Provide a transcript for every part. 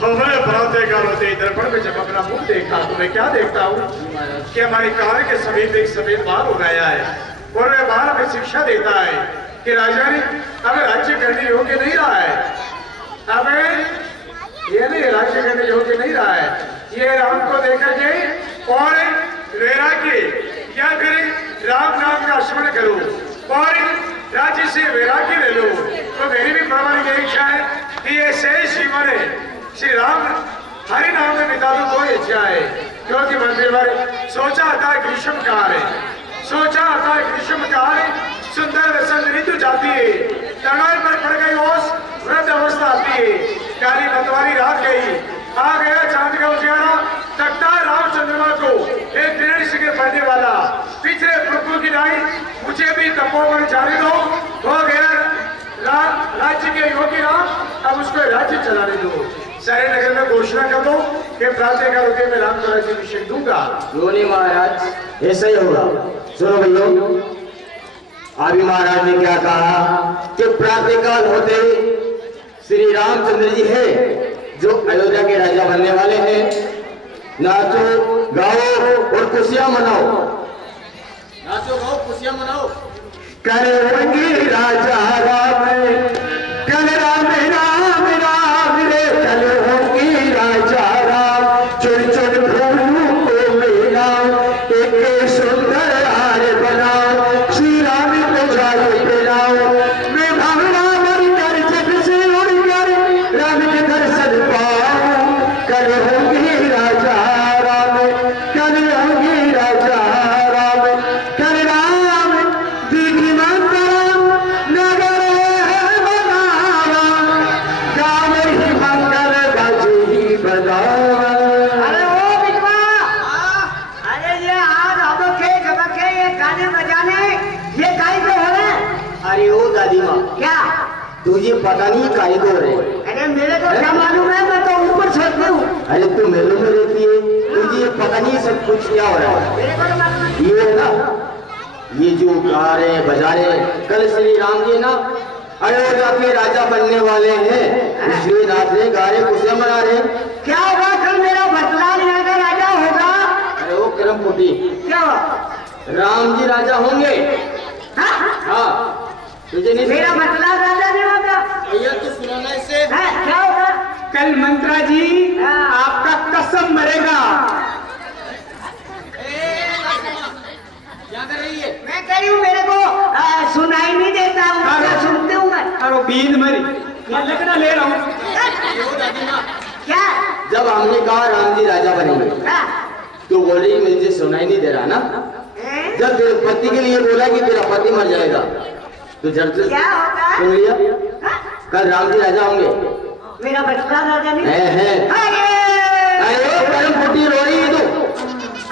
हमारे बराते का रोते दर्पण में जब अपना मुंह देखा तो मैं क्या देखता हूँ कि हमारी कार के समीप एक सफेद बाल हो गया है और वह बाल हमें शिक्षा देता है कि राजा ने हमें राज्य करने योग्य नहीं रहा है, हमें ये नहीं राज्य करने योग्य नहीं रहा है। ये राम को देकर के और वैराग्य या फिर राम नाम का स्मरण करो और राज्य से वैराग्य ले लो। तो मेरी भी प्रमाणिक इच्छा है कि ये शेष जीवन है श्री राम हरि नाम में बिता दो तो इच्छा है, क्योंकि मंदिर में सोचा था ग्रीष्म काल है, सोचा था ग्रीष्म काल सुंदर वसंत ऋतु जाती है, टंगाल पर पड़ गई ओस वृद्ध अवस्था आती है, काली मतवारी रात गई, आ गया चांद का उजियारा, तकता राम चंद्रमा को एक दृढ़ शिखर पड़ने वाला, पिछले प्रभु की नाई मुझे भी तपोवन जाने दो, हो गया राज्य के योगी राम, अब उसको राज्य चलाने दो। सारे नगर में घोषणा कर दो कि प्रातः काल में राम का राज्य अभिषेक दूंगा। रोनी महाराज ऐसा ही होगा। सुनो भैया, अभी महाराज ने क्या कहा कि प्रातः काल होते श्री रामचंद्र जी है जो अयोध्या के राजा बनने वाले हैं। नाचो गाओ और खुशियां मनाओ, नाचो गाओ खुशियां मनाओ। करेंगे राजा राम, कल राम राम राम रे, कल होंगे राजा राम, चुन चुन फूलों को मिलाओ, एक सुंदर हार बनाओ, श्री राम को जाए पिलाओ, मैं भावना बनकर जग से उड़कर राम के दर्शन पाऊं। कल होंगे राजा राम, कल होंगे राजा राम, कल राम दिखी मंगल नगर बनावा, गाँव ही मंगल बाजी बनावा। अरे ओ बिटवा, अरे ये आज अबके ये गाने बजाने ये काहे पे हो रहे? अरे ओ दादी माँ, क्या? तुझे पता नहीं काहे को रहे? अरे मेरे को क्या मालूम है, मैं तो ऊपर सोचती हूँ। अरे तू मेलों में रहती है, तुझे पता नहीं सब कुछ क्या हो रहा है। मेरे को तो मालूम है। ये है ना, ये जो गा रहे बजा रहे, कल श्री राम जी ना अयोध्या के राजा बनने वाले हैं, इसलिए नाच रहे गा रहे खुशियां मना रहे। क्या होगा कल मेरा भटलाल यहाँ का राजा होगा? अरे ओ करम फूटी, क्या? राम जी राजा होंगे। हाँ? हाँ, तुझे नहीं मेरा भटलाल राजा नहीं होगा? भैया तू सुनाना इसे। हाँ, क्या होगा? कल मंत्रा जी आपका कसम मरेगा। क्या कर रही है? मैं कह रही हूँ मेरे को सुनाई नहीं देता हूँ, क्या सुनते हूँ मैं? अरे बीन मरी, मैं लगना ले रहा हूँ। क्या? जब हमने कहा राम जी राजा बनेंगे हाँ? तो बोल रही मुझे सुनाई नहीं दे रहा ना। हैं? जब तेरे पति के लिए बोला कि तेरा पति मर जाएगा तो जब से क्या होगा? सुन लिया, हाँ? कल राम जी राजा होंगे। मेरा भटलाल राजा नहीं? है। अरे! अरे करम फूटी रो रही है तू।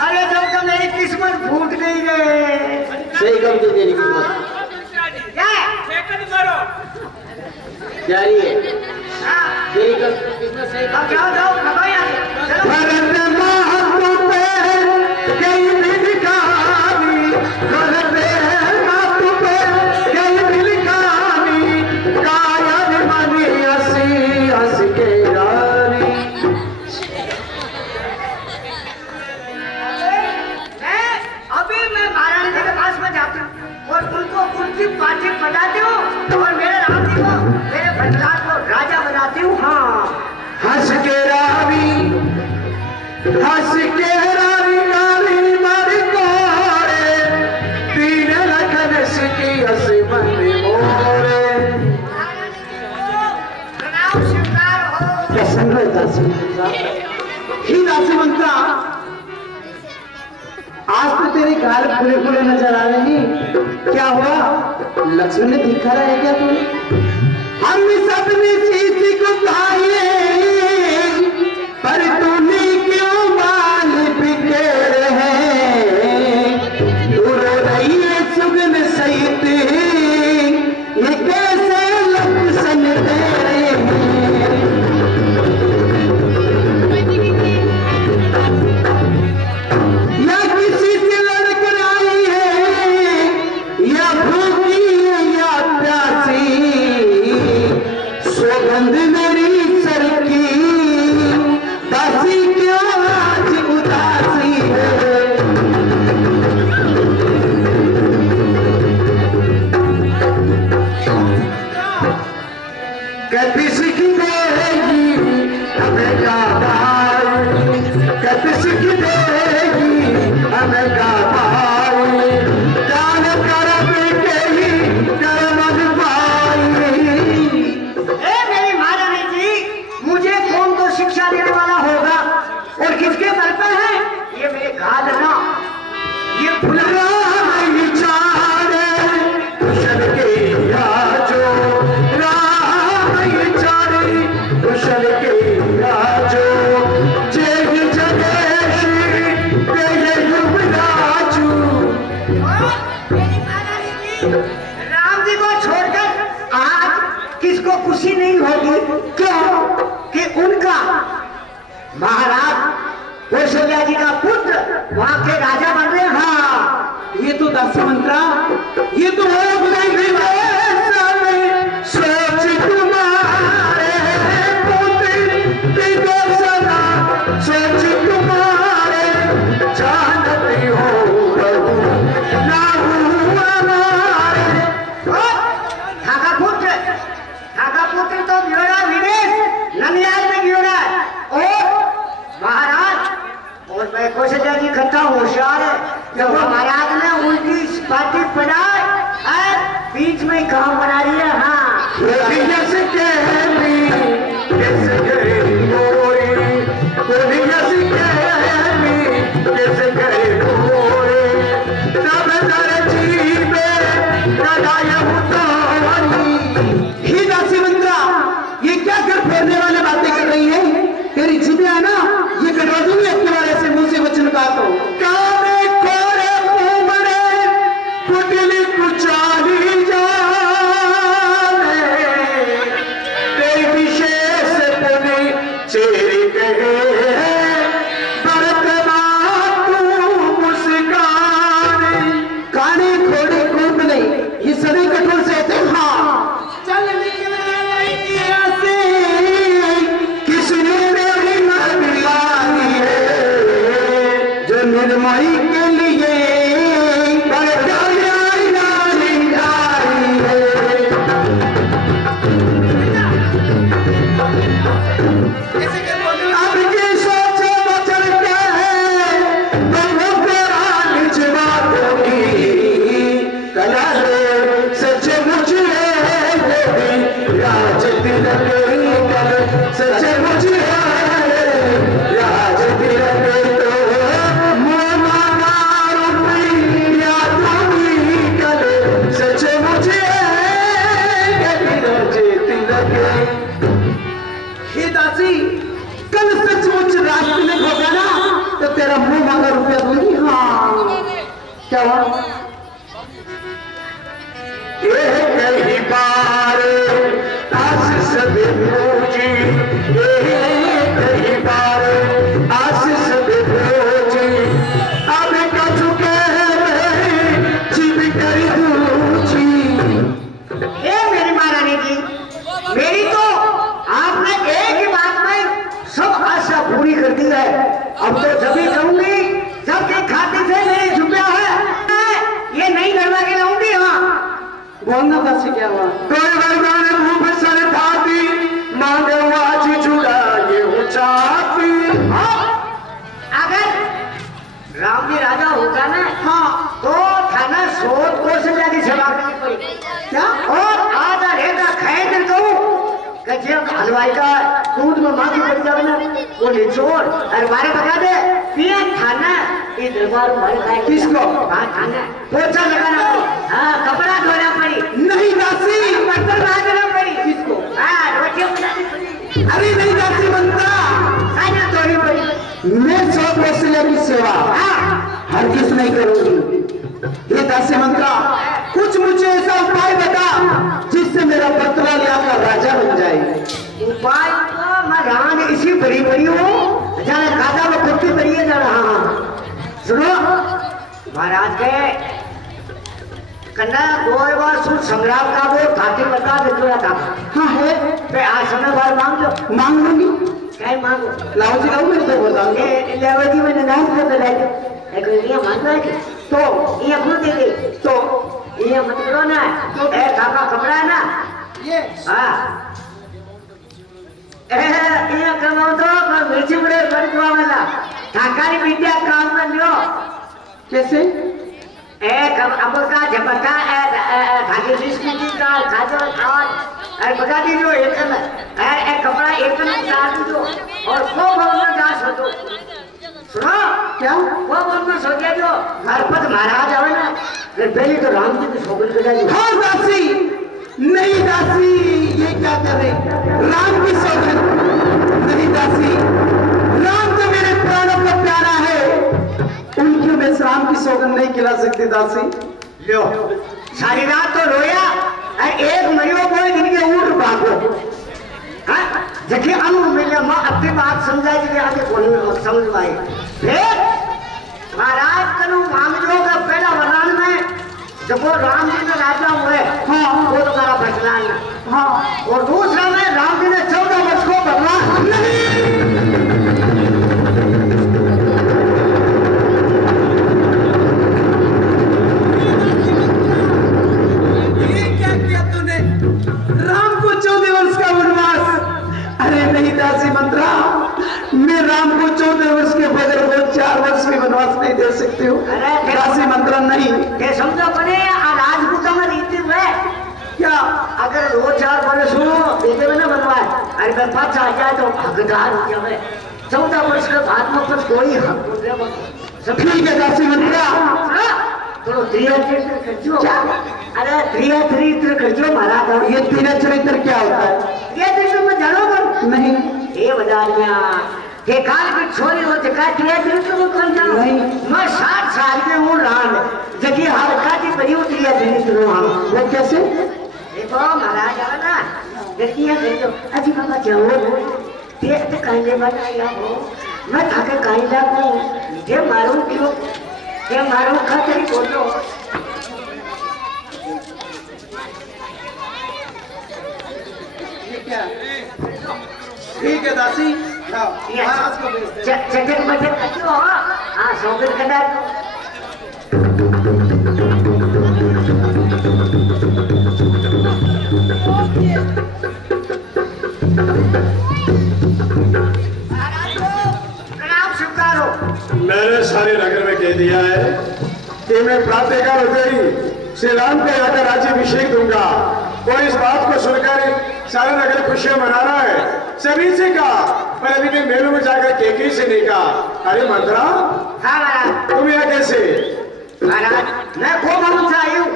अरे जब तो मेरी किस्मत फूट गई रे। सही कब थी तेरी किस्मत? क्या? क्या रही है हाँ? तेरी किस्मत सही अब जाओ जाओ खबो यहाँ से। चलो। भरत महतो पे गई भिखारी, भरत महतो पे गई भिखारी, कायर बनी हंसी हंस के रानी। अभी मैं महारानी जी के पास में जाती हूँ और उनको उनकी पार्टी बजाती हूँ और मेरे राम जी को मेरे भटलाल को राजा बनाती हूँ। हाँ, हंस के रानी, हंस के रानी काली मारी कोरे, तीन लखन सिकी हंस बंदी मोरे। प्रणाम स्वीकार हो। प्रसन्न रहता ही दासी मंत्रा, आज तो तेरे गाल खुले खुले नजर आ रहे हैं, क्या हुआ? लक्ष्मण ने दिखा रहा है क्या तुम्हें? हम सब ने चीज को खाए, पर तूने क्यों बाल बिखेरे हैं? दूर रही है सुगन सहित, ये कैसे लक्षण तेरे हैं? या किसी से लड़कर आई है, या भूखी है या प्यासी, सौगंध मेरी कतिश की देगी हमें गापाई जान करब के ही करमद पाई। ए मेरी महारानी जी, मुझे कौन तो शिक्षा देने वाला होगा और किसके बल पर है ये मेरे गा देना। ये फुलरा कुशल के राजो राम चारे कुशल के राजो जय जगेश जय युवराजू। मेरी महारानी जी, राम जी को छोड़कर आज किसको खुशी नहीं होगी? क्यों कि उनका महाराज कौशल्या जी का पुत्र वहां के राजा बन रहे। हाँ, ये तो दासी मंत्रा, ये तो हो सोच तुम्हारे सोच तुम्हारे जानते हो ना ठाका पुत्र तो गिरोड़ा विदेश ननियाल में गिरोड़ा है। और महाराज और मैं कौशल्या जी खट्टा होशियार है, जब महाराज ने उल्टी पार्टी बनाए बीच में काम बना रही है। हाँ, ही दासी मंत्रा, ये क्या कर फेरने वाले बातें कर रही है? तेरी जिद है ना, ये कटवा दूंगी अपने वाले से, मुंह से वचन कहा तो कुटली कुचाली जाने तेरी विशेष पुनी चेरी कहे बरतना तू मुस्कान काने खोड़े कूद नहीं, ये सभी कठोर से थे। हाँ, चल से किसने मेरी मन लाई है जो निर्मई के लिए कल सचमुच रात में होगा ना तो तेरा मुंह मांगा रुपया दूंगी। हाँ, क्या हुआ? कई बार आशीष दे जी कई बार आशीष दे जी अब कचुके जीव कर दूची। हे मेरी महारानी जी, मेरी तो आपने एक ही बात में सब आशा पूरी कर दी है। अब तो सभी कहूंगी, सबके खाते से मेरी छुपया है, ये नहीं करवा के लाऊंगी। हाँ, बोलना दासी, क्या हुआ? कोई वरदान रूप सर थाती मांगे आज जुड़ा ये उचाती। अगर राम जी राजा होता ना, हाँ, तो थाना सोच कौशल्या की सेवा करनी पड़ी। क्या? और आधा रेखा खैर कहूँ जब हलवाई का दूध में माखी पड़ जाए ना, वो निचोड़ और बारे बता दे पिया थाना ये दरबार मारे खाए। किसको? हाँ, थाना पोछा लगाना, हाँ, कपड़ा धोना पड़ी, नहीं दासी, बर्तन मांजना पड़ी। किसको? हाँ, रोटियां बनानी पड़ी। अरे नहीं दासी मंत्रा, खाना धोनी पड़ी। मैं सौ कौशल्या की सेवा हर किस नहीं करूंगी। ये दासी मंत्रा, कुछ मुझे ऐसा उपाय बता जिससे मेरा पतला लिया राजा बन जाए। उपाय तो मैं रान इसी बड़ी बड़ी हूँ, जाने गादा में कुर्ती बड़ी है जाना। हाँ, सुनो महाराज के कन्ना दो बार सुन संग्राम का वो खातिर बता दे तो था। हाँ है, पे आज समय बार मांग लो। मांग लूंगी। क्या मांगो? लाओ जी, लाओ, मैं तो बताऊंगा। लेवती में नाम को दे एक ये मांगना है तो ये खुद दे दे तो ये मत करो ना। ए काका कपड़ा है ना ये, हाँ, ए ये कमाओ तो मिर्ची बड़े बड़े वाला थाकाली विद्या काम में लियो कैसे? एक अब का झपका थाकी जिसकी का खाजो खान अरे बता दीजिए एक कपड़ा एक चार दीजिए और वो बोलना जा सको सुनो क्या? वो बोलना सो गया जो गणपत महाराज आवे ना फिर पहले तो राम जी की शोभन कर जाएगी। हाँ दासी, नहीं दासी, ये क्या कर रहे? राम की सौगंध नहीं दासी, राम तो मेरे प्राणों का प्यारा है, उनकी मैं राम की सौगंध नहीं खिला सकती दासी। लो सारी रात तो रोया और एक मरियो कोई दिन के ऊट भागो हाँ जबकि अनु मिले माँ अपनी बात समझाई कि आगे कौन समझ पाए फिर महाराज कनु मांगो का पहला वरदान में जब वो राम जी के राजा हुए हाँ वो तुम्हारा बचलान हाँ और दूसरा में राम जी ने 14 वर्ष को भगवान राम को 14 वर्ष का वनवास? अरे नहीं दासी मंत्रा, मैं राम को 14 वर्ष के बगैर वो 4 वर्ष के वनवास नहीं दे सकती हूँ दासी मंत्रा। नहीं ये समझो बने राजपूतों में रीति हुए क्या अगर 2-4 वर्ष सुनो देते में ना बनवाए अरे मैं 5 आ जाए तो हकदार हो जाए 14 वर्ष के बाद में कुछ कोई हक हो जाए। ठीक है दासी मंत्रा, थोड़ा धीरे खर्चो अरे धीरे खर्चो महाराज। ये तीन चरित्र क्या होता है? ये चरित्र में जानो कौन नहीं ये बजा दिया के काल की छोरी हो चुका है चरित्र को कौन जानो नहीं। मैं 60 साल के हूँ राम जगह हल्का की बड़ी उतरी है चरित्र हम वो कैसे? देखो महाराज आवा ना देखिए खर्चो अजी बाबा जाओ देख तो कांडे बनाया हो मैं थाके कांडा को ये मारूं क्यों ये मारूं खातिर बोलो ठीक है दासी, महाराज को भेज दे। चटक मटक क्यों हाँ सौगंध करना प्रणाम स्वीकार हो। मैंने सारे नगर में कह दिया है कि मैं प्रातःकाल होते ही श्री राम के यहाँ का राज्याभिषेक दूंगा और इस बात को सुनकर सारा नगर खुशियां मना रहा है सभी से कहा पर अभी के मेलों में जाकर केके से नहीं कहा। अरे मंत्रा हाँ महाराज तुम यहाँ कैसे? महाराज मैं को भवन से आई हूँ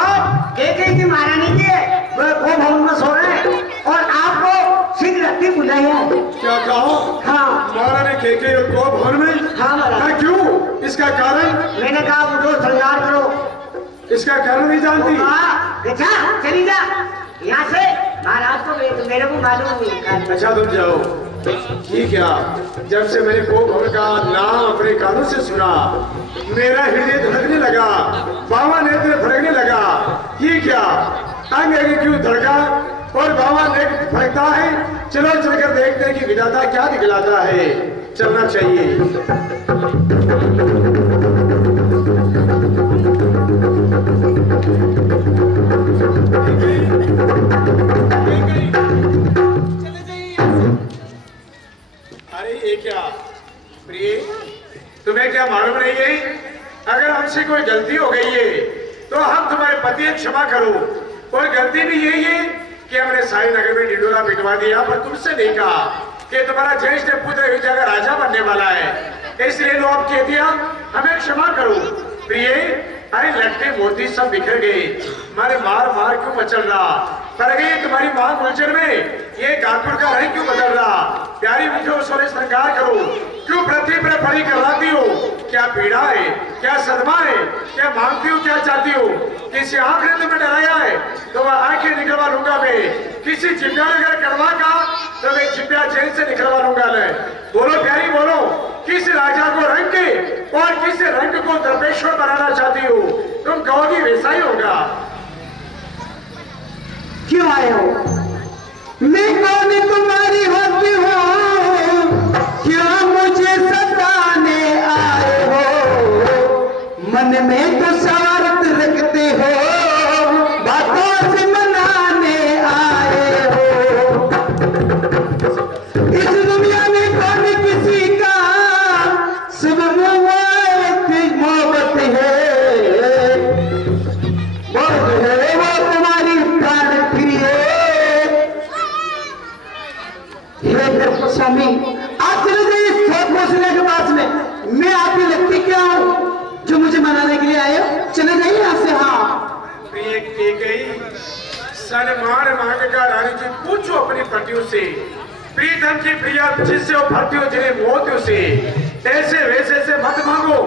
और एक की महारानी के वो को भवन में सो रहे हैं और आपको शीघ्र रत्ती बुलाई है। क्या कहो? हाँ महारानी केके और को भवन में? हाँ महाराज। क्यों? इसका कारण? मैंने कहा वो जो श्रृंगार करो इसका कारण नहीं जानती? अच्छा चली जा यहाँ से महाराज को मेरे को मालूम नहीं। अच्छा तुम जाओ। ठीक है जब से मैंने को भवन का नाम अपने कानों से सुना मेरा हृदय धड़कने लगा बाबा नेत्र फड़कने लगा। ये क्या अंग अंग क्यों धड़का और बाबा नेत्र फड़कता है? चलो चलकर देखते हैं कि विधाता क्या दिखलाता है। चलना चाहिए। क्या प्रिय तुम्हें क्या मालूम नहीं है अगर हमसे कोई गलती हो गई है तो हम तुम्हारे पति क्षमा करो और गलती भी यही है कि हमने सारी नगर में ढिंडोरा पिटवा दिया पर तुमसे नहीं कहा कि तुम्हारा ज्येष्ठ पुत्र इस जगह राजा बनने वाला है इसलिए लो अब कह दिया हमें क्षमा करो। प्रिय अरे लटके मोती सब बिखर गए मारे मार मार क्यों मचल रहा पर गई तुम्हारी मांग उलझन में ये गाकुर का रंग क्यों बदल रहा? प्यारी मुझे सोने श्रृंगार करो क्यों पृथ्वी पर पड़ी करवाती हो? क्या पीड़ा है क्या सदमा है क्या मांगती हो क्या चाहती हो? किसी आंख ने तुम्हें डराया है तो वह आंखें निकलवा लूंगा मैं। किसी चिंता अगर करवा का तो मैं चिंता जेल से निकलवा लूंगा मैं। बोलो प्यारी बोलो किस राजा को रंग के और किस रंग को द्रपेश्वर बनाना चाहती हो? तुम कहोगी वैसा ही होगा। क्यों आए हो? मैं कौन तुम्हारी होती हूँ क्यों मुझे सताने आए हो? मन में तो स्वार्थ रखते हो बातों से मनाने आए हो। इस दुनिया में कौन किसी का स्वामी आप चले जाइए शोक घोषणा के पास में, मैं आपकी लगती क्या हूँ जो मुझे मनाने के लिए आए हो? चले जाइए यहाँ से। हाँ प्रिय की गई सन्मान मांगेगा रानी जी, पूछो अपनी पतियों से, प्रीतम की प्रिया जिससे वो भर्ती हो जिन्हें मोतियों से, ऐसे वैसे से मत मांगो,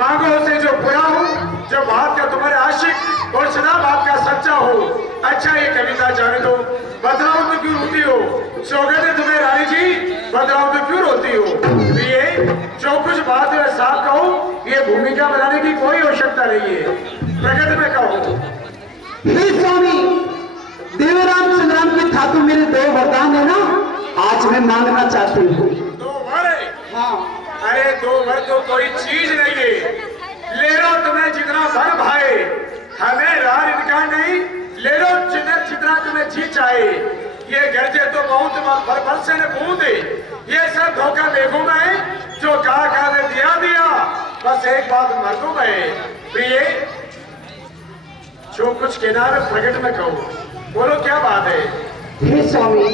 मांगो उसे जो पूरा हो, जो बात का तुम्हारे आशिक और सदा बात का सच्चा हो। अच्छा ये कविता जाने दो, बदलाओ तो क्यों रोती हो, सौगंध है तुम्हें रानी जी, बदलाओ तो क्यों रोती हो। ये जो कुछ बात है साफ कहो, ये भूमिका बनाने की कोई आवश्यकता नहीं है, प्रगति में कहो। हे स्वामी, देवराम संग्राम के खातू मेरे 2 वरदान है ना, आज मैं मांगना चाहती हूँ। 2 वर? हाँ अरे 2 वर तो कोई चीज नहीं है, ले लो तुम्हें जितना भर भाए, हमें रार इनका नहीं, ले लो जितना तुम्हें जी चाहे। ये गर्जे तो बहुत बरसे ने बूंदे, ये सब धोखा देखो मैं, जो कहा ने दिया, बस एक बात मर्दों में प्रिय, जो कुछ कहना है प्रकट में कहो, बोलो क्या बात है। हे स्वामी,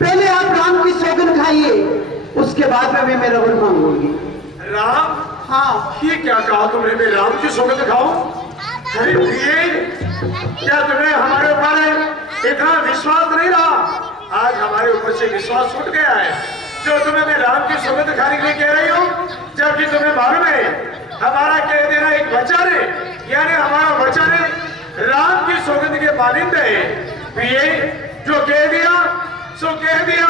पहले आप राम की सौगंध खाइए, उसके बाद में मैं वर मांगूंगी। राम? हाँ ये क्या कहा तुमने, मैं राम की सौगंध खाऊं? अरे प्रिय, क्या तुम्हें हमारे ऊपर इतना विश्वास नहीं रहा? आज हमारे ऊपर से विश्वास उठ गया है, जो तुम्हें मैं राम की सौगंध खाने के लिए कह रही हूँ, जबकि तुम्हें मालूम है हमारा कह देना एक वचन है, यानी हमारा वचन है राम की सौगंध के मानिंदे है। प्रिय, जो कह दिया सो कह दिया,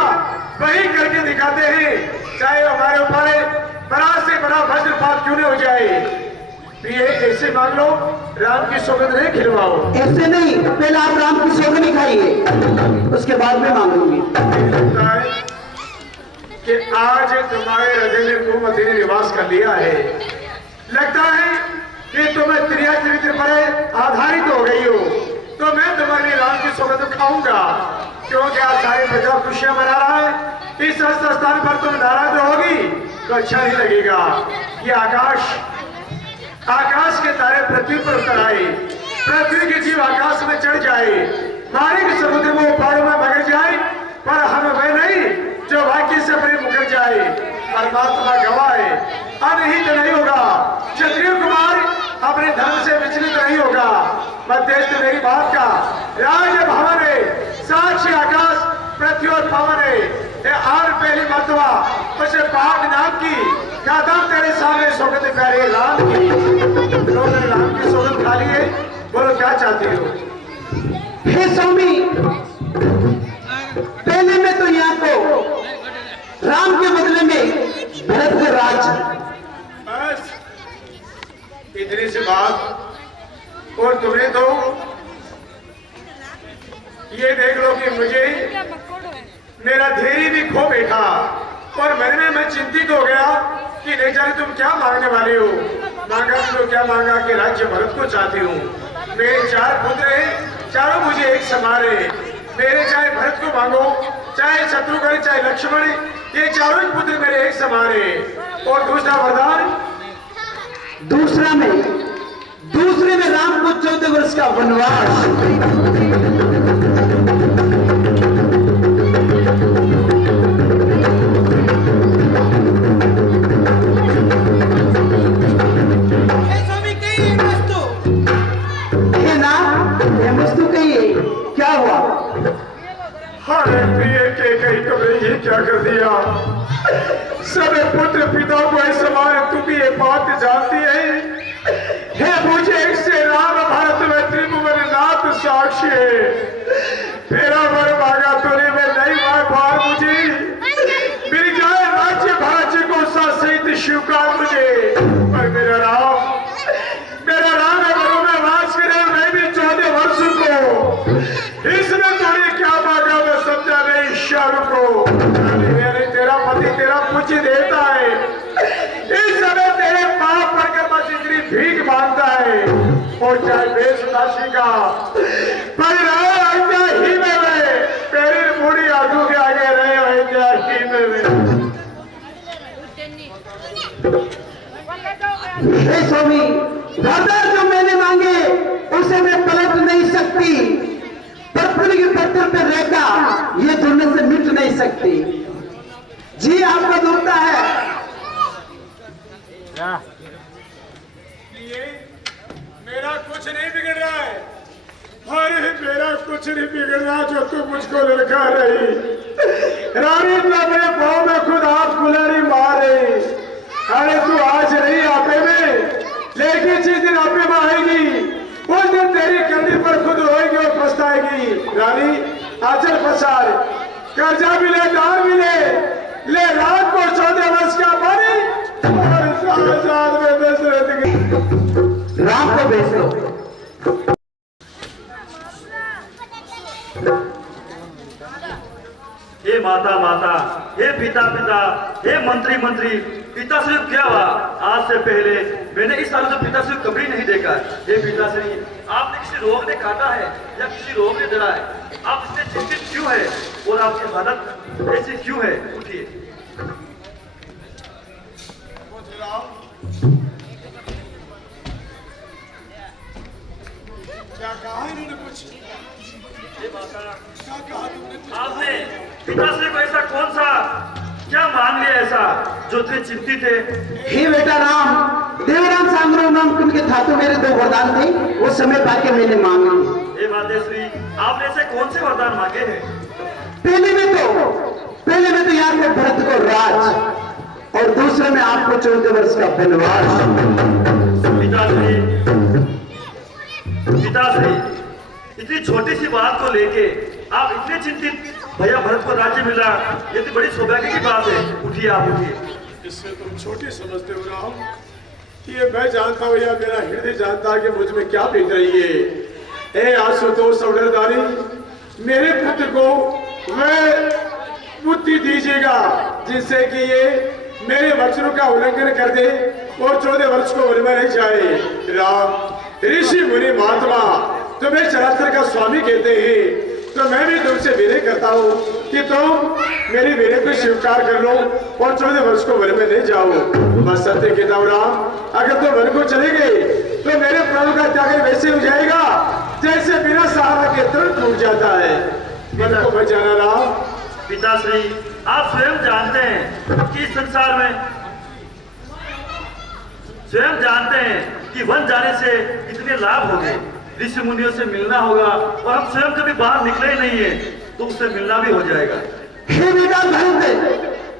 वही करके दिखाते हैं, चाहे हमारे ऊपर बड़ा से बड़ा वज्रपात क्यों नहीं हो जाए। प्रिय, ऐसे मांग लो, राम की सौगंध नहीं खिलवाओ। ऐसे नहीं, पहले आप राम की सौगंध ही खाइए, उसके बाद में मांगूंगी। लगता है कि आज तुम्हारे हृदय में कुमति ने निवास कर लिया है, लगता है कि तुम्हें त्रिया चरित्र पर आधारित हो गई हो, तो मैं तुम्हारे राम की सौगंध खाऊंगा, क्योंकि आज सारी प्रजा खुशियां मना रहा है। इस स्थान पर तुम नाराज होगी तो अच्छा नहीं लगेगा। ये आकाश के तारे पृथ्वी पर उतर आए, पृथ्वी के जीव आकाश में चढ़ जाए, पानी के समुद्र में पहाड़ों में मगर जाए, पर हम वह नहीं जो वाक्य से अपने मुकर जाए। परमात्मा गवाह है, अनहित नहीं होगा, क्षत्रिय कुमार अपने धर्म से विचलित नहीं होगा। मध्यस्थ मेरी बात का राज भवन है, साक्षी आकाश पृथ्वी और पवन है, और पहली मर्तबा उसे पाक नाम की कदम तेरे सामने सौगंध प्यारे राम की, उन्होंने राम की सौगंध खा ली है, बोलो क्या चाहती हो। हे स्वामी, पहले में तो यहाँ को राम के बदले में भरत का राज। बस इतनी सी बात, और तुमने तो ये देख लो कि मुझे मेरा धैर्य भी खो बैठा, और मैं चिंतित हो गया कि नहीं जाने तुम क्या मांगने वाले हो। मांगा तो क्या मांगा कि राज्य भरत को चाहती हूँ। मेरे 4 पुत्र हैं, चारों मुझे एक समान है, मेरे चाहे भरत को मांगो, चाहे शत्रुघ्न, चाहे लक्ष्मण, ये चारों ही पुत्र मेरे एक समान है। और दूसरा वरदान, दूसरे में राम को 14 वर्ष का वनवास। क्या हुआ? अरे प्रिय के कहीं तुमने ये क्या कर दिया। सब पुत्र पिता को ऐसा मारे, तुम भी ये बात जानती है मुझे एक से राम भारत में त्रिभुवन नाथ साक्षी है। तेरा वर मांगा तूने, मैं नहीं मांग पार, मुझे मिल जाए राज्य भारत को सहित स्वीकार मुझे। पर मेरा राम घरों में वास करे, मैं भी 14 वर्ष को, इसने थोड़ी क्या मांगा मैं समझा नहीं। शाहरुख को तेरा पति तेरा कुछ देता है, इस समय तेरे पाप पड़कर बस इतनी भीख मांगता है, और चाहे बेश राशि का परिणाम ही में तेरी बूढ़ी आंखों के आगे रहे ही में। हे स्वामी, वरदान जो मैंने मांगे उसे मैं पलट नहीं सकती, पत्थर के पत्थर पर रहता ये दुनिया से मिट नहीं सकती। जी आपको दुखता है। ये मेरा कुछ नहीं बिगड़ रहा है। अरे मेरा कुछ नहीं बिगड़ रहा जो तू मुझको लड़का रही। रानी तो अपने पाँव में खुद हाथ कुल्हाड़ी मारे। अरे तू आज नहीं आपे में, लेकिन जिस दिन आपे में आएगी उस दिन तेरी कंधी पर खुद रोएगी और पछताएगी। रानी आचल पसार, कर्जा भी ले, दान भी ले रात को 14 वर्ष का पानी और साथ में दशरथ की राम को भेज दो। हे माता माता, हे पिता पिता, हे मंत्री मंत्री, पिताश्री क्या हुआ? आज से पहले मैंने इस साल तो पिताश्री कभी नहीं देखा। हे पिताश्री, आपने किसी रोग ने काटा है या किसी रोग ने डरा है? आप इतने चिंतित क्यों है और आपकी हालत ऐसी क्यों है? उठिए। क्या कहा इन्होंने? कुछ हे माता, क्या कहा तुमने? आपने पिताश्री को ऐसा कौन सा क्या मान लिया ऐसा जो इतने चिंतित है? हे बेटा राम, देवराम सांगरो नाम उनके था तो मेरे 2 वरदान थे, वो समय पाके मैंने मांगा। हे मातेश्री, आपने ऐसे कौन से वरदान मांगे हैं? पहले में तो यहाँ पे भरत को राज और दूसरे में आपको 14 वर्ष का वनवास। पिताश्री, इतनी छोटी सी बात को लेके आप इतने चिंतित? भैया भरत को राज्य मिला, ये तो बड़ी सौभाग्य की बात है। उठिए, आप उठिए। इससे तुम छोटी समझते हो राम। ये मैं जानता हूँ या मेरा हृदय जानता है कि मुझ में क्या बीत रही है। ए आशुतोष अवडरदारी, मेरे पुत्र को वह बुद्धि दीजिएगा जिससे कि ये मेरे वचनों का उल्लंघन कर दे और 14 वर्ष को वन में नहीं जाए। राम, ऋषि मुनि महात्मा तुम्हें चराचर का स्वामी कहते हैं, तो मैं भी तुमसे विनय करता हूँ कि तुम मेरी विनय को स्वीकार कर लो और 14 वर्ष को वन में नहीं जाओ। बस सत्य कहता हूँ राम, अगर तुम वन को चले गए तो मेरे प्राणों का त्याग वैसे हो जाएगा जैसे बिना सहारा के तुरंत टूट जाता है। मन को बचाना राम। पिताश्री, आप स्वयं जानते हैं कि इस संसार में कि वन जाने से कितने लाभ होंगे। ऋषि मुनियों से मिलना होगा और हम स्वयं कभी बाहर निकले ही नहीं है तो उससे मिलना भी हो जाएगा। हे बेटा भरत,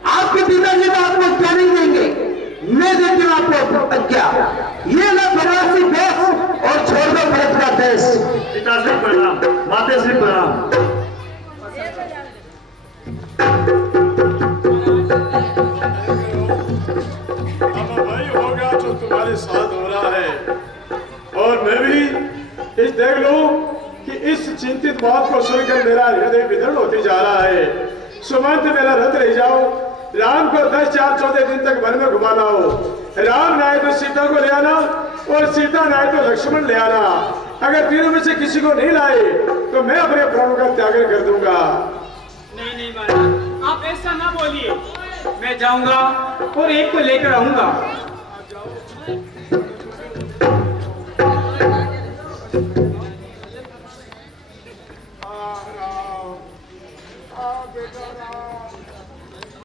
आपके पिताजी तो आपको क्या नहीं देंगे, मैं देती हूँ आपको आज्ञा। ये लो बनारसी देश और छोड़ दो भरत का देश। पिताश्री प्रणाम, मातेश्री प्रणाम। अब वही होगा जो तुम्हारे साथ हो रहा है। और मैं भी इस देख लो कि इस चिंतित बात को सुनकर मेरा हृदय विदर्ण होते जा रहा है। सुमंत मेरा रथ ले जाओ, राम को 10, 4, 14 दिन तक वन में घुमाना हो। राम ना आए तो सीता को ले आना और सीता ना आए तो लक्ष्मण ले आना। अगर तीनों में से किसी को नहीं लाए तो मैं अपने प्राणों का त्याग कर दूंगा। नहीं महाराज, आप ऐसा ना बोलिए। मैं जाऊंगा और एक को लेकर आऊंगा। बेटा राम,